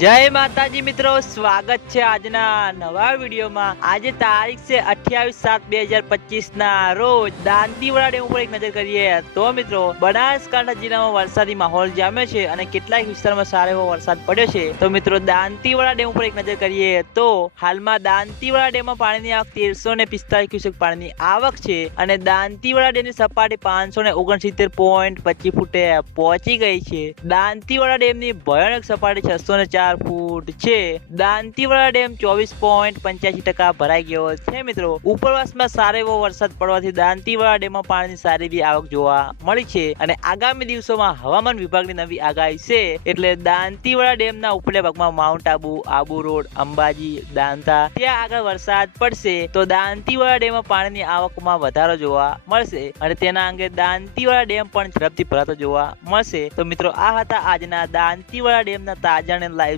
જય માતાજી મિત્રો, સ્વાગત છે આજના નવા વિડીયોમાં. આજે તારીખ છે અઠ્યાવીસ સાત બે હજાર પચીસ ના રોજ દાંતીવાડા ડેમ ઉપર એક નજર કરીએ તો મિત્રો, બનાસકાંઠા જિલ્લામાં વરસાદી માહોલ જામ્યો છે અને કેટલાક વિસ્તારમાં સારો એવો વરસાદ પડ્યો છે. તો મિત્રો, દાંતીવાડા ડેમ ઉપર એક નજર કરીએ તો હાલમાં દાંતીવાડા ડેમમાં પાણીની આવક તેરસો ને પિસ્તાલીસ ક્યુસેક પાણીની આવક છે અને દાંતીવાડા ડેમની સપાટી પાંચસો ને ઓગણસિત્તેર પોઈન્ટ પચીસ ફૂટે પહોંચી ગઈ છે. દાંતીવાડા ડેમની ભયાનક સપાટી છસો ને ચાર ફૂટ છે. દાંતીવાડા ડેમ ચોવીસ પોઈન્ટ પંચ્યાસી ટકા ભરાઈ ગયો છે મિત્રો. ઉપરવાસમાં સારો એવો વરસાદ પડવાથી દાંતીવાડા ડેમમાં પાણીની સારી એવી આવક જોવા મળી છે અને આગામી દિવસોમાં હવામાન વિભાગની નવી આગાહી છે એટલે દાંતીવાડા ડેમના ઉપલે ભાગમાં માઉન્ટ આબુ આબુ રોડ, અંબાજી, દાંતા, ત્યાં આગળ વરસાદ પડશે તો દાંતીવાડા ડેમમાં પાણીની આવકમાં વધારો જોવા મળશે અને તેના અંગે દાંતીવાડા ડેમ પણ ઝડપથી ભરાતો જોવા મળશે. તો મિત્રો આ હતા આજના દાંતીવાડા ડેમના તાજા અને લાઈવ